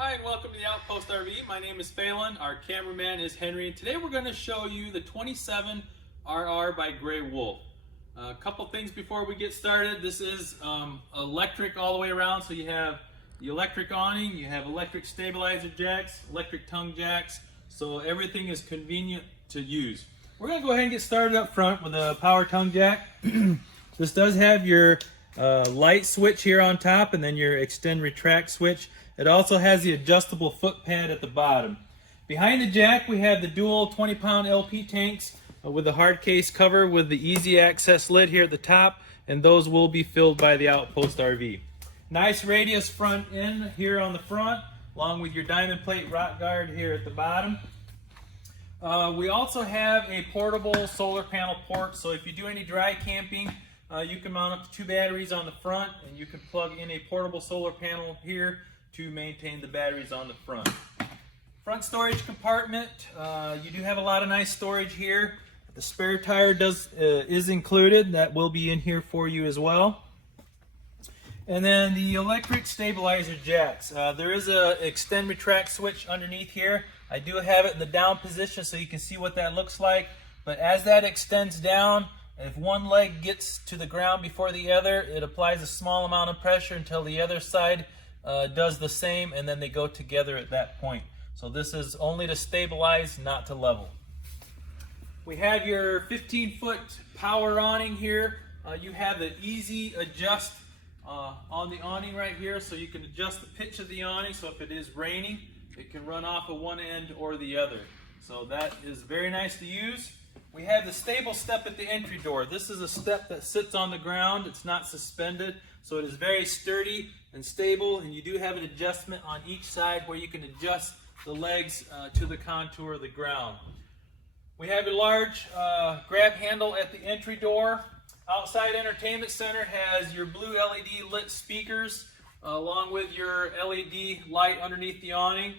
Hi and welcome to the Outpost RV. My name is Phelan, our cameraman is Henry, and today we're going to show you the 27 RR by Grey Wolf. A couple things before we get started. This is electric all the way around, so you have the electric awning, you have electric stabilizer jacks, electric tongue jacks, so everything is convenient to use. We're going to go ahead and get started up front with a power tongue jack. This does have your light switch here on top and then your extend retract switch. It also has the adjustable foot pad at the bottom. Behind the jack we have the dual 20-pound LP tanks with a hard case cover with the easy access lid here at the top, and those will be filled by the Outpost RV. Nice radius front end here on the front, along with your diamond plate rock guard here at the bottom. We also have a portable solar panel port, so if you do any dry camping, you can mount up to 2 batteries on the front, and you can plug in a portable solar panel here to maintain the batteries on the front. Front storage compartment, you do have a lot of nice storage here. The spare tire is included. That will be in here for you as well. And then the electric stabilizer jacks. There is a extend retract switch underneath here. I do have it in the down position so you can see what that looks like. But as that extends down, if one leg gets to the ground before the other, it applies a small amount of pressure until the other side does the same, and then they go together at that point. So this is only to stabilize, not to level. We have your 15-foot power awning here. You have the easy adjust on the awning right here, so you can adjust the pitch of the awning, so if it is raining, it can run off of one end or the other. So that is very nice to use. We have the stable step at the entry door. This is a step that sits on the ground. It's not suspended, so it is very sturdy and stable, and you do have an adjustment on each side where you can adjust the legs to the contour of the ground. We have a large grab handle at the entry door. Outside entertainment center has your blue LED lit speakers along with your LED light underneath the awning.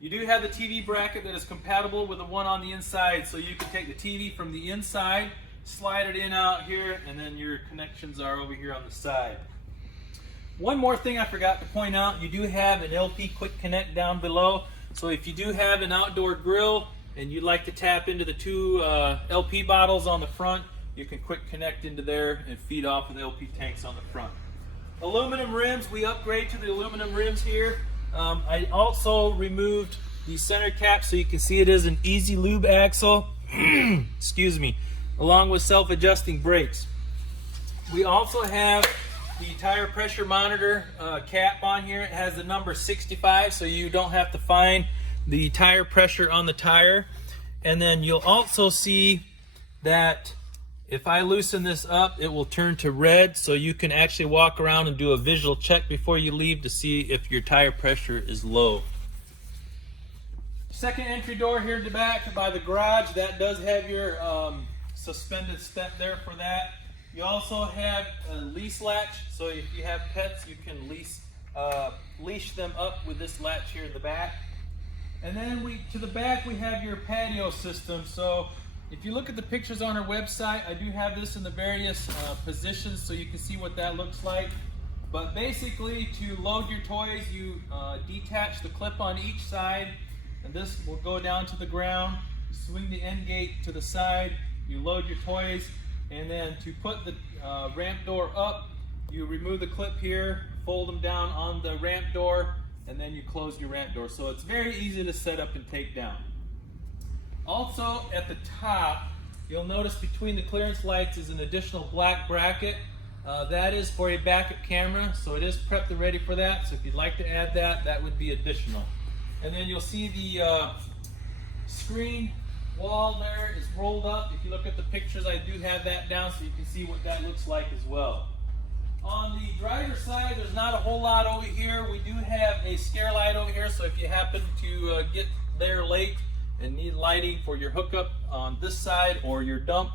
You do have the TV bracket that is compatible with the one on the inside, so you can take the TV from the inside, slide it in out here, and then your connections are over here on the side. One more thing I forgot to point out, you do have an LP quick connect down below, so if you do have an outdoor grill and you'd like to tap into the 2 LP bottles on the front, you can quick connect into there and feed off of the LP tanks on the front. Aluminum rims, we upgrade to the aluminum rims here. I also removed the center cap so you can see it is an easy lube axle, excuse me, along with self-adjusting brakes. We also have the tire pressure monitor cap on here. It has the number 65, so you don't have to find the tire pressure on the tire. And then you'll also see that if I loosen this up, it will turn to red, so you can actually walk around and do a visual check before you leave to see if your tire pressure is low. Second entry door here at the back by the garage, that does have your suspended step there for that. You also have a leash latch, so if you have pets, you can leash them up with this latch here in the back. And then to the back we have your patio system. So if you look at the pictures on our website, I do have this in the various positions so you can see what that looks like. But basically, to load your toys, you detach the clip on each side, and this will go down to the ground. You swing the end gate to the side, you load your toys, and then to put the ramp door up, you remove the clip here, fold them down on the ramp door, and then you close your ramp door. So it's very easy to set up and take down. Also at the top, you'll notice between the clearance lights is an additional black bracket. That is for a backup camera, so it is prepped and ready for that. So if you'd like to add that, that would be additional. And then you'll see the screen wall there is rolled up. If you look at the pictures, I do have that down so you can see what that looks like as well. On the driver's side, there's not a whole lot over here. We do have a scare light over here, so if you happen to get there late and need lighting for your hookup on this side or your dump,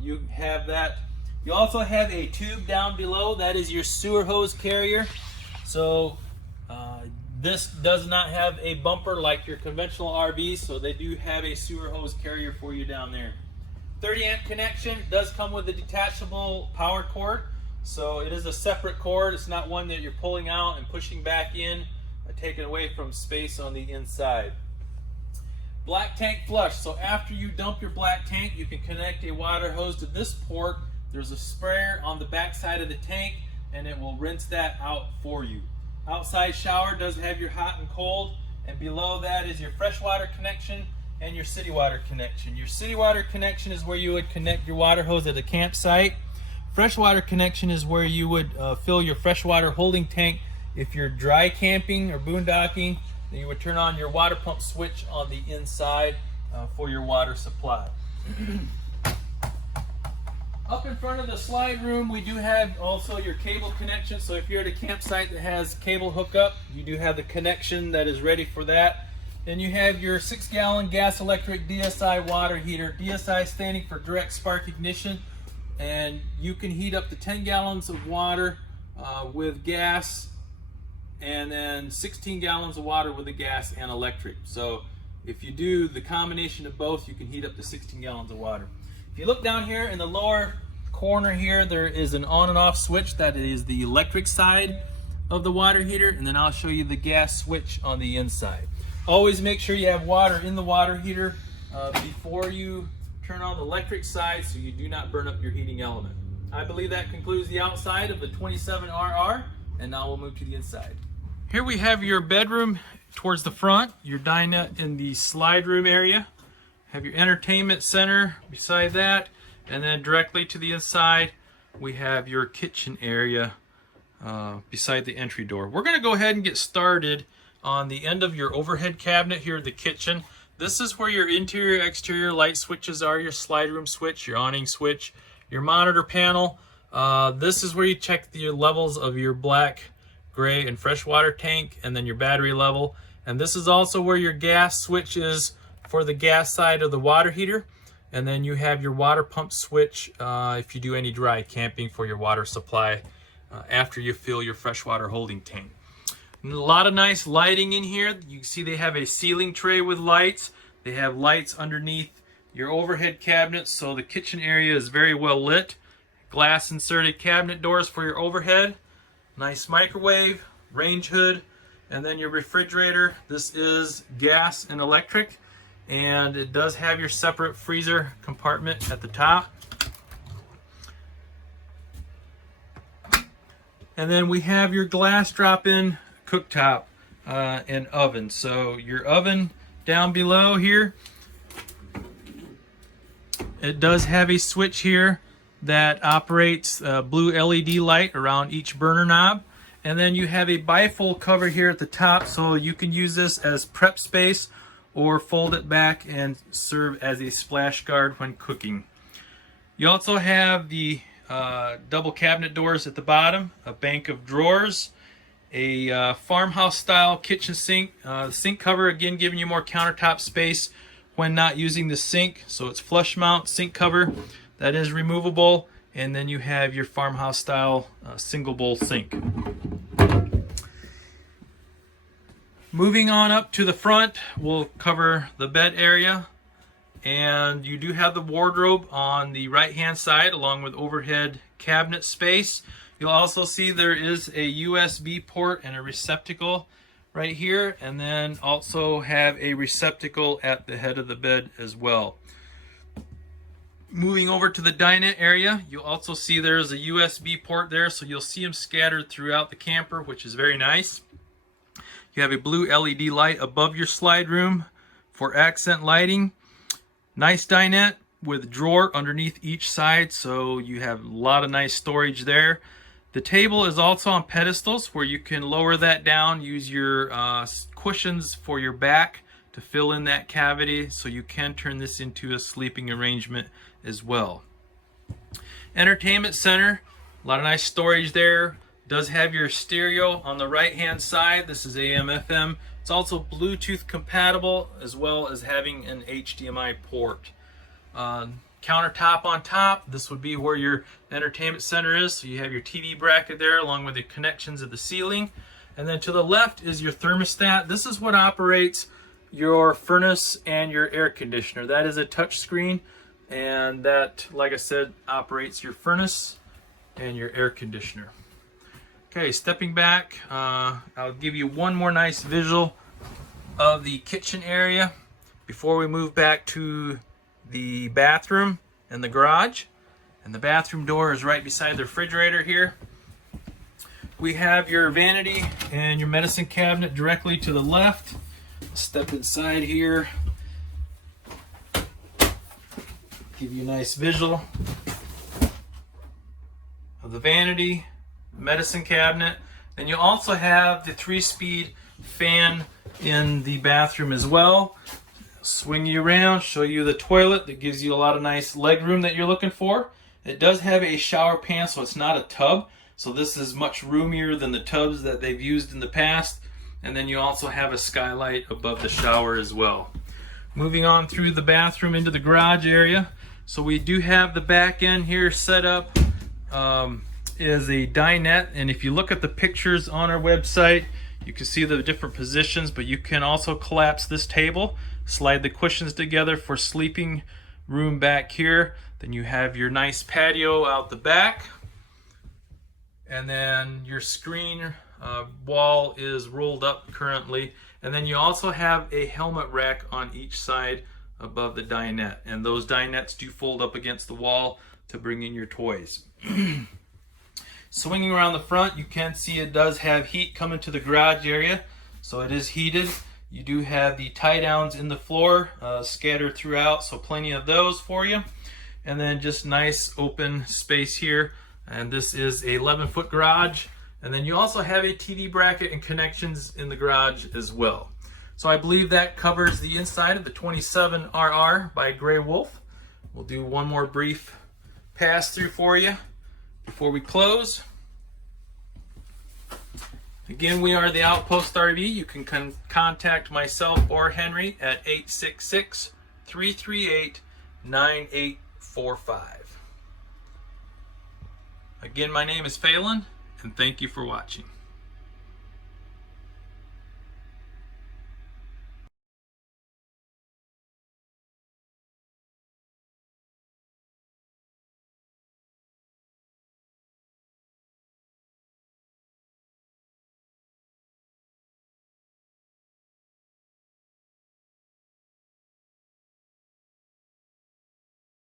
you have that. You also have a tube down below. That is your sewer hose carrier. So this does not have a bumper like your conventional RVs, so they do have a sewer hose carrier for you down there. 30 amp connection does come with a detachable power cord. So it is a separate cord. It's not one that you're pulling out and pushing back in. taken away from space on the inside. Black tank flush. So after you dump your black tank, you can connect a water hose to this port. There's a sprayer on the back side of the tank, and it will rinse that out for you. Outside shower does have your hot and cold, and below that is your freshwater connection and your city water connection. Your city water connection is where you would connect your water hose at a campsite. Freshwater connection is where you would fill your freshwater holding tank. If you're dry camping or boondocking, then you would turn on your water pump switch on the inside for your water supply. Up in front of the slide room, we do have also your cable connection. So if you're at a campsite that has cable hookup, you do have the connection that is ready for that. Then you have your 6-gallon gas electric DSI water heater. DSI standing for direct spark ignition, and you can heat up to 10 gallons of water with gas, and then 16 gallons of water with the gas and electric. So if you do the combination of both, you can heat up to 16 gallons of water. If you look down here in the lower corner here, there is an on and off switch. That is the electric side of the water heater, and then I'll show you the gas switch on the inside. Always make sure you have water in the water heater before you turn on the electric side, so you do not burn up your heating element. I believe that concludes the outside of the 27RR, and now we'll move to the inside. Here we have your bedroom towards the front, your dinette in the slide room area. Have your entertainment center beside that, and then directly to the inside we have your kitchen area beside the entry door. We're going to go ahead and get started on the end of your overhead cabinet here in the kitchen. This is where your interior exterior light switches are, your slide room switch, your awning switch, your monitor panel. This is where you check the levels of your black, gray, and freshwater tank, and then your battery level. And this is also where your gas switch is for the gas side of the water heater. And then you have your water pump switch if you do any dry camping for your water supply after you fill your freshwater holding tank. And a lot of nice lighting in here. You can see they have a ceiling tray with lights. They have lights underneath your overhead cabinets, so the kitchen area is very well lit. Glass inserted cabinet doors for your overhead. Nice microwave, range hood, and then your refrigerator. This is gas and electric, and it does have your separate freezer compartment at the top. And then we have your glass drop-in cooktop and oven. So your oven down below here, it does have a switch here that operates a blue LED light around each burner knob. And then you have a bifold cover here at the top, so you can use this as prep space or fold it back and serve as a splash guard when cooking. You also have the double cabinet doors at the bottom, a bank of drawers, a farmhouse style kitchen sink. The sink cover, again, giving you more countertop space when not using the sink. So it's flush mount sink cover that is removable, and then you have your farmhouse style single bowl sink. Moving on up to the front, we'll cover the bed area, and you do have the wardrobe on the right hand side along with overhead cabinet space. You'll also see there is a USB port and a receptacle right here, and then also have a receptacle at the head of the bed as well. Moving over to the dinette area, you'll also see there's a USB port there, so you'll see them scattered throughout the camper, which is very nice. You have a blue LED light above your slide room for accent lighting. Nice dinette with drawer underneath each side, so you have a lot of nice storage there. The table is also on pedestals where you can lower that down, use your cushions for your back to fill in that cavity, so you can turn this into a sleeping arrangement as well. Entertainment center, a lot of nice storage there. Does have your stereo on the right hand side. This is AM FM. It's also Bluetooth compatible, as well as having an HDMI port. Countertop on top, this would be where your entertainment center is. So you have your TV bracket there along with the connections of the ceiling. And then to the left is your thermostat. This is what operates your furnace and your air conditioner. That is a touch screen, and that, like I said, operates your furnace and your air conditioner. Okay, stepping back, I'll give you one more nice visual of the kitchen area before we move back to the bathroom and the garage. And the bathroom door is right beside the refrigerator here. We have your vanity and your medicine cabinet directly to the left. Step inside here. Give you a nice visual of the vanity, medicine cabinet. Then you also have the 3-speed fan in the bathroom as well. Swing you around, show you the toilet that gives you a lot of nice leg room that you're looking for. It does have a shower pan, so it's not a tub. So this is much roomier than the tubs that they've used in the past. And then you also have a skylight above the shower as well. Moving on through the bathroom into the garage area. So we do have the back end here set up is a dinette, and if you look at the pictures on our website, you can see the different positions, but you can also collapse this table, slide the cushions together for sleeping room back here. Then you have your nice patio out the back, and then your screen wall is rolled up currently, and then you also have a helmet rack on each side above the dinette, and those dinettes do fold up against the wall to bring in your toys. Swinging around the front, you can see it does have heat coming to the garage area, so it is heated. You do have the tie downs in the floor scattered throughout, so plenty of those for you. And then just nice open space here, and this is a 11-foot garage. And then you also have a TV bracket and connections in the garage as well. So I believe that covers the inside of the 27RR by Grey Wolf. We'll do one more brief pass through for you before we close. Again, we are the Outpost RV. You can contact myself or Henry at 866-338-9845. Again, my name is Phelan, and thank you for watching.